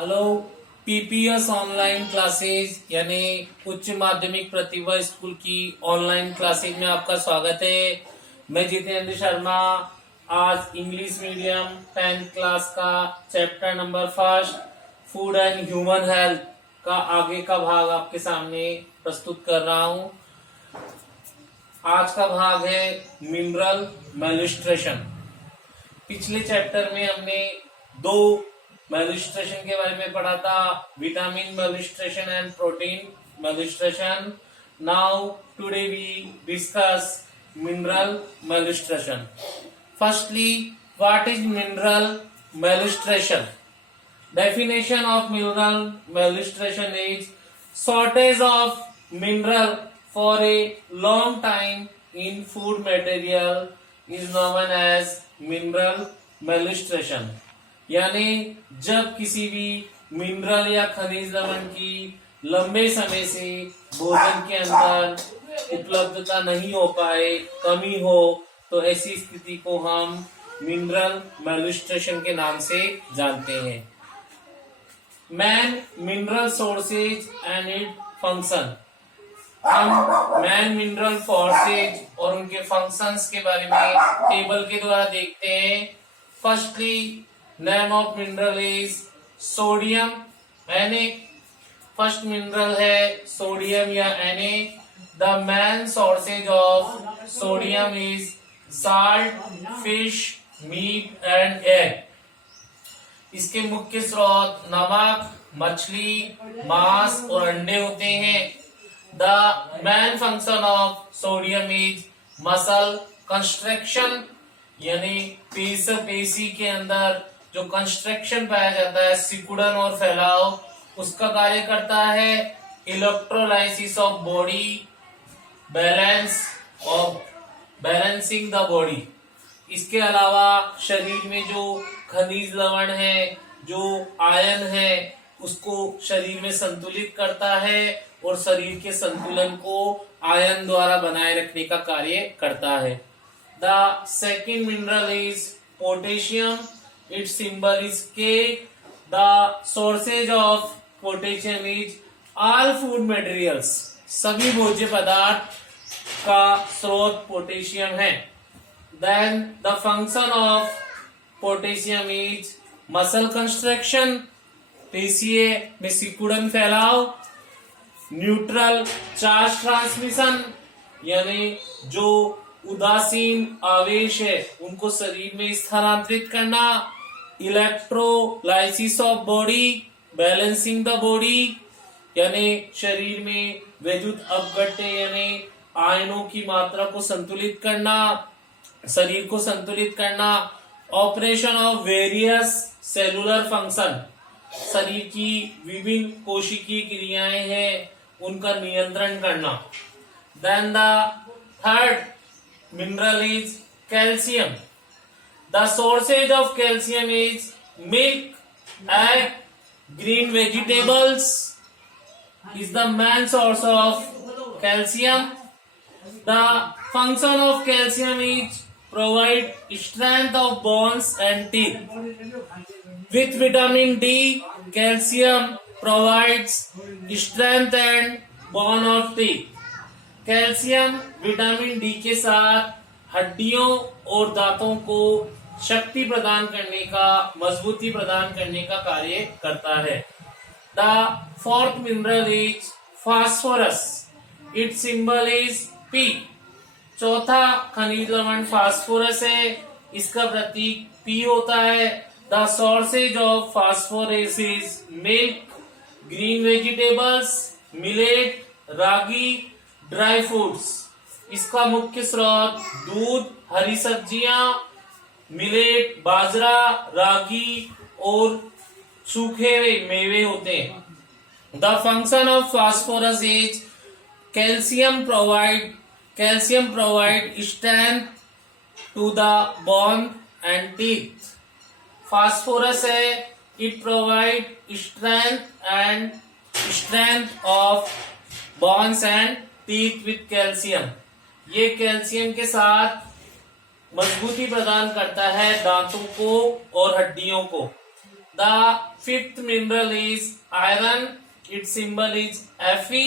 Hello. PPS online classes यानी उच्च माध्यमिक प्रतिभा स्कूल की ऑनलाइन क्लासेस में आपका स्वागत है। मैं जितेंद्र शर्मा आज इंग्लिश मीडियम 10th क्लास का chapter number first food and human health का आगे का भाग आपके सामने प्रस्तुत कर रहा हूं। आज का भाग है मिनरल मैल्यूस्ट्रेशन। पिछले चैप्टर में हमने दो मैल्यूस्ट्रेशन के बारे में पढ़ा था, vitamin malnutrition and protein malnutrition. Now today we discuss mineral malnutrition. Firstly, what is mineral malnutrition? Definition of mineral malnutrition is shortage of mineral for a long time in food material is known as mineral malnutrition। यानी जब किसी भी mineral या खनिज लवण की लंबे समय से भोजन के अंदर उपलब्धता नहीं हो पाए, कमी हो, तो ऐसी स्थिति को हम मिनरल मैल्यूस्ट्रेशन के नाम से जानते हैं। Man mineral sources and it function. हम मैन मिनरल सोर्सेज और उनके फंक्शंस के बारे में टेबल के द्वारा देखते हैं। Firstly, name of mineral is sodium Na। First mineral है सोडियम या Na। The main sources of sodium is salt, fish, meat and egg. इसके मुख्य स्रोत नमक, मछली, मांस और अंडे होते हैं। The main function of sodium is muscle construction, यानी पेशी के अंदर जो कंस्ट्रक्शन पाया जाता है, सिकुड़न और फैलाव, उसका कार्य करता है। Electrolysis of body, balancing the body. इसके अलावा शरीर में जो खनिज लवण है, जो आयन है, उसको शरीर में संतुलित करता है और शरीर के संतुलन को आयन द्वारा बनाए रखने का कार्य करता है। The second mineral is potassium. Its symbol is K. The sources of potassium is all food materials. सभी भोज्य पदार्थ का स्रोत पोटेशियम है। Then the function of potassium is muscle construction, पेशीय में सिकुड़न फैलाव। न्यूट्रल चार्ज ट्रांसमिशन, यानी जो उदासीन आवेश है उनको शरीर में स्थानांतरित करना। Electrolysis of body, balancing the body, यानी शरीर में विद्युत अपघट्य यानी आयनों की मात्रा को संतुलित करना, शरीर को संतुलित करना। Operation of various cellular function, शरीर की विभिन्न कोशिकीय क्रियाएं हैं उनका नियंत्रण करना। Then the third mineral is calcium. The sources of calcium is milk, egg, green vegetables is the main source of calcium. The function of calcium is provide strength of bones and teeth. With vitamin D, calcium provides strength and bone of teeth. Calcium vitamin D के साथ हड्डियों और दांतों को शक्ति प्रदान करने का, मजबूती प्रदान करने का कार्य करता है। The fourth mineral is phosphorus. Its symbol is P। चौथा खनिज लवण फास्फोरस है, इसका प्रतीक P होता है। The sources of phosphorus is milk, green vegetables, millet, ragi, dry fruits. इसका मुख्य स्रोत दूध, हरी सब्जियां, मिलेट, बाजरा, रागी और सूखे हुए मेवे होते हैं। The function of phosphorus is calcium provide strength to the bone and teeth। Phosphorus है, it provide strength of bones and teeth with calcium। ये कैल्शियम के साथ मजबूती प्रदान करता है दांतों को और हड्डियों को। The fifth mineral is iron. Its symbol is Fe.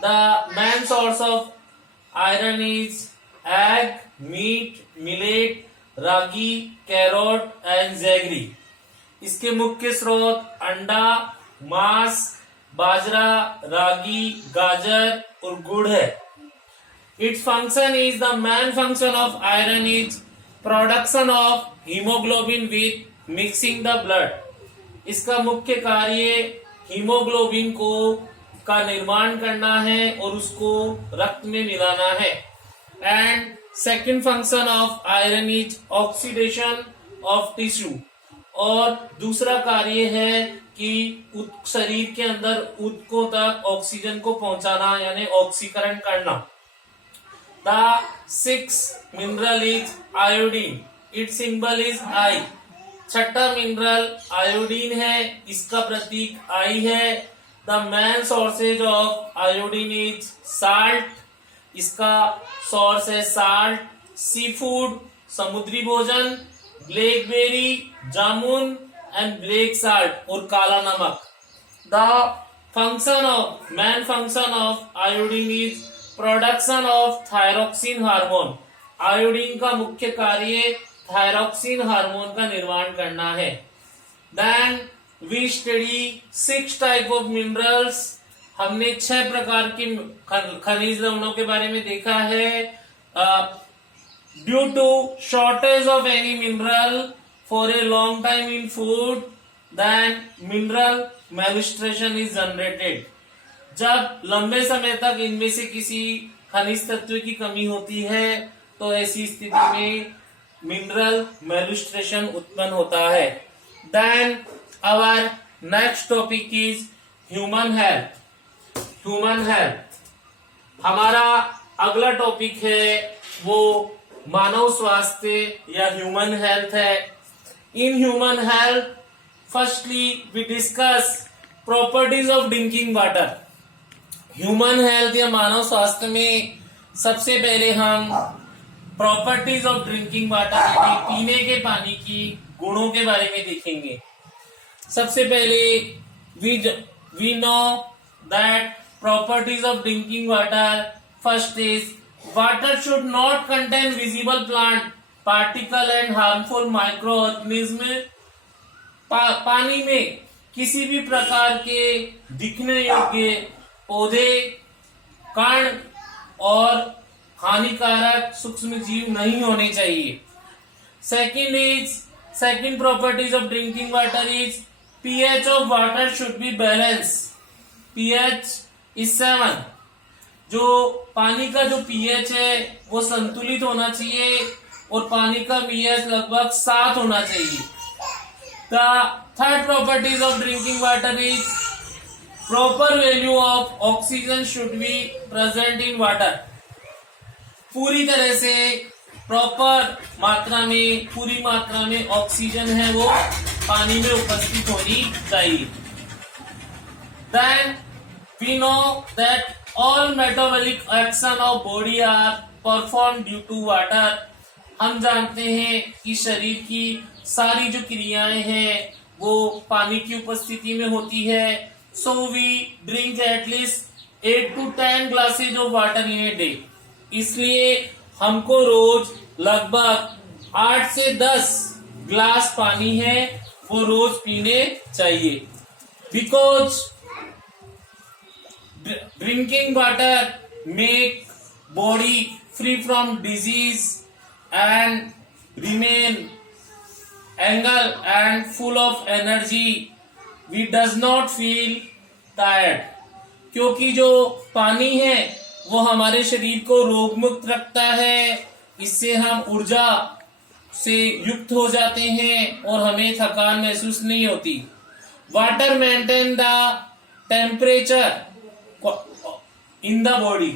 The main source of iron is egg, meat, millet, ragi, carrot and jaggery. इसके मुख्य स्रोत अंडा, मांस, बाजरा, रागी, गाजर और गुड़ है. Its function is the main function of iron is production of hemoglobin with mixing the blood. इसका मुख्य कार्य हीमोग्लोबिन को का निर्माण करना है और उसको रक्त में मिलाना है. And second function of iron is oxidation of tissue. और दूसरा कार्य है कि शरीर के अंदर ऊतकों तक ऑक्सीजन को पहुंचाना यानी ऑक्सीकरण करना. The sixth mineral is iodine. Its symbol is I. छठा मिनरल आयोडीन है. इसका प्रतीक I है. The main sources of iodine is salt. इसका सोर्स है salt, seafood, समुद्री भोजन, ब्लैकबेरी, जामुन एंड ब्लैक साल्ट और काला नमक. The main function of iodine is production of thyroxine hormone. Iodine का मुख्य कार्य थायरोक्सिन हार्मोन का निर्माण करना है. Then we study 6 type of minerals. हमने 6 प्रकार के खनिज लवणों के बारे में देखा है. Due to shortage of any mineral for a long time in food, then mineral malnutrition is generated. जब लंबे समय तक इनमें से किसी खनिज तत्व की कमी होती है तो ऐसी स्थिति में मिनरल मैलिस्ट्रेशन उत्पन्न होता है. Then our next topic is human health. Human health हमारा अगला टॉपिक है वो मानव स्वास्थ्य या ह्यूमन हेल्थ है. In human health firstly we discuss properties of drinking water. Human health या मानव स्वास्थ्य में सबसे पहले हम प्रॉपर्टीज ऑफ ड्रिंकिंग वाटर यानी पीने के पानी की गुणों के बारे में देखेंगे. सबसे पहले we know that properties of drinking water. First is water should not contain visible plant particle and harmful microorganism. पानी में किसी भी प्रकार के दिखने योग्य पौधे, कण और हानिकारक सूक्ष्म जीव नहीं होने चाहिए. Second properties of drinking water is pH of water should be balance. PH is 7. जो पानी का जो पीएच है वो संतुलित होना चाहिए और पानी का पीएच लगभग 7 होना चाहिए. The third properties of drinking water is proper value of oxygen should be present in water. पूरी तरह से प्रॉपर मात्रा में पूरी मात्रा में ऑक्सीजन है वो पानी में उपस्थित होनी चाहिए. Then we know that all metabolic action of body are perform due to water. हम जानते हैं कि शरीर की सारी जो क्रियाएं हैं वो पानी की उपस्थिति में होती है. So we drink at least 8 to 10 glasses of water in a day. इसलिए हमको रोज लगभग 8 से 10 ग्लास पानी है वो रोज पीने चाहिए. Because drinking water make body free from disease and remain angle and full of energy. We does not feel tired. क्योंकि जो पानी है वो हमारे शरीर को रोग मुक्त रखता है. इससे हम ऊर्जा से युक्त हो जाते हैं और हमें थकान महसूस नहीं होती. Water maintain the temperature in the body.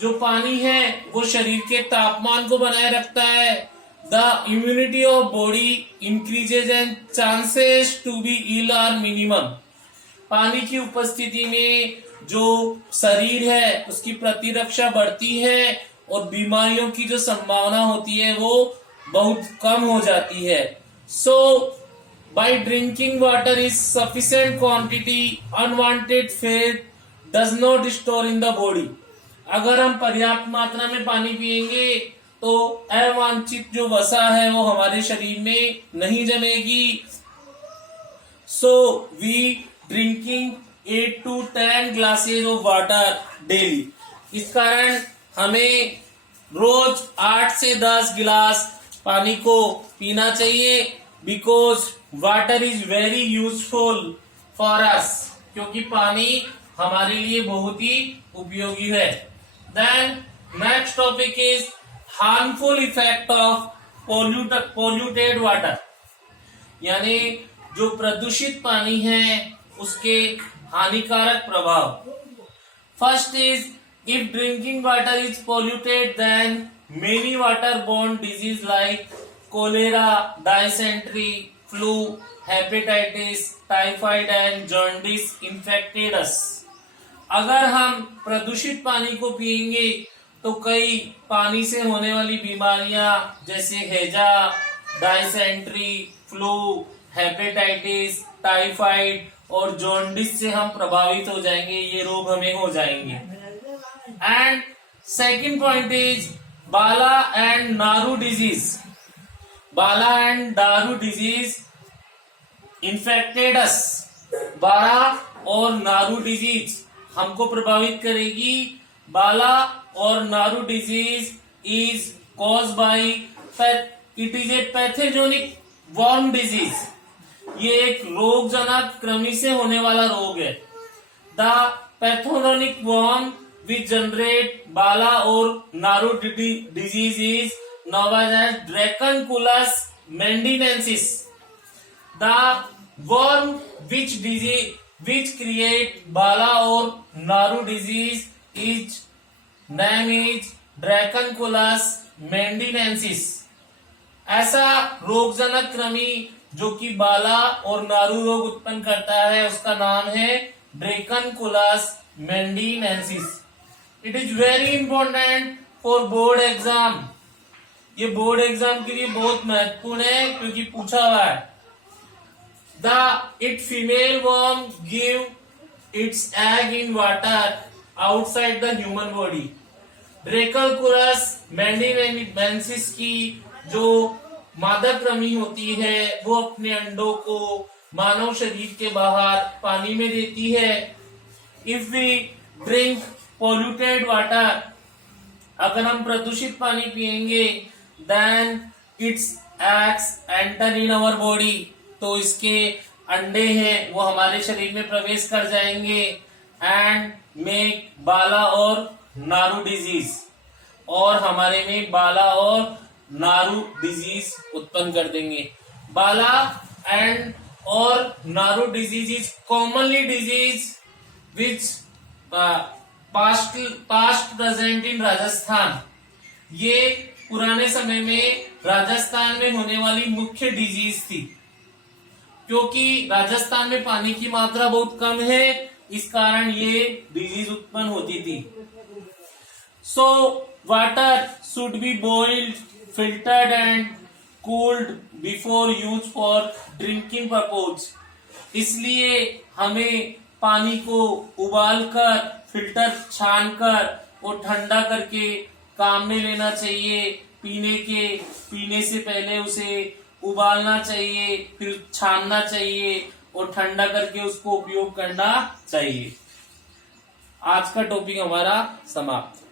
जो पानी है वो शरीर के तापमान को बनाए रखता है. The immunity of body increases and chances to be ill are minimum. पानी की उपस्थिति में जो शरीर है उसकी प्रतिरक्षा बढ़ती है और बीमारियों की जो संभावना होती है वो बहुत कम हो जाती है. So By drinking water is sufficient quantity, unwanted fat does not store in the body. अगर हम पर्याप्त मात्रा में पानी पिएंगे तो अवांछित जो वसा है वो हमारे शरीर में नहीं जमेगी. So we drinking 8 to 10 glasses of water daily. इस कारण हमें रोज 8 से 10 गिलास पानी को पीना चाहिए. Because water is very useful for us, क्योंकि पानी हमारे लिए बहुत ही उपयोगी है. Then next topic is harmful effect of polluted water, यानी जो प्रदूषित पानी है उसके हानिकारक प्रभाव. First is if drinking water is polluted, then many waterborne diseases like cholera, dysentery, flu, hepatitis, typhoid and jaundice infected us. अगर हम प्रदूषित पानी को पिएंगे तो कई पानी से होने वाली बीमारियां जैसे हैजा, डायसेंट्री, फ्लू, हेपेटाइटिस, टाइफाइड और जॉन्डिस से हम प्रभावित हो जाएंगे. ये रोग हमें हो जाएंगे. And second point is Bala and Naru disease. Bala and Naru disease infected us. बाला और नारू डिजीज हमको प्रभावित करेगी. बाला और Naru disease is cause by it is a pathogenic worm disease. ये एक रोगजनक कृमि से होने वाला रोग है. The pathogenic worm which generate Bala or Naru disease is known as Dracunculus mendinensis. The worm which create Bala or Naru disease is name is Dracunculus mendinensis. ऐसा रोगजनक कृमि जो कि बाला और नारू रोग उत्पन्न करता है उसका नाम है Dracunculus mendinensis. It is very important for board exam. ये बोर्ड एग्जाम के लिए बहुत महत्वपूर्ण है क्योंकि पूछा हुआ है. It female worm give its egg in water outside the human body. Dracunculus medinensis की जो मादा कृमि होती है वो अपने अंडों को मानव शरीर के बाहर पानी में देती है. If we drink polluted water, अगर हम प्रदूषित पानी पिएंगे then its eggs enter in our body, तो इसके अंडे हैं वो हमारे शरीर में प्रवेश कर जाएंगे and make बाला और नारू डिजीज, और हमारे में बाला और नारू डिजीज उत्पन्न कर देंगे. बाला एंड और Naru disease is commonly disease which past present in Rajasthan. ये पुराने समय में राजस्थान में होने वाली मुख्य डिजीज थी. क्योंकि राजस्थान में पानी की मात्रा बहुत कम है इस कारण ये डिजीज उत्पन्न होती थी. So water should be boiled, filtered and cooled before use for drinking purpose. इसलिए हमें पानी को उबालकर, फिल्टर छानकर और ठंडा करके काम में लेना चाहिए. पीने से पहले उसे उबालना चाहिए, फिर छानना चाहिए और ठंडा करके उसको उपयोग करना चाहिए. आज का टॉपिक हमारा समाप्त.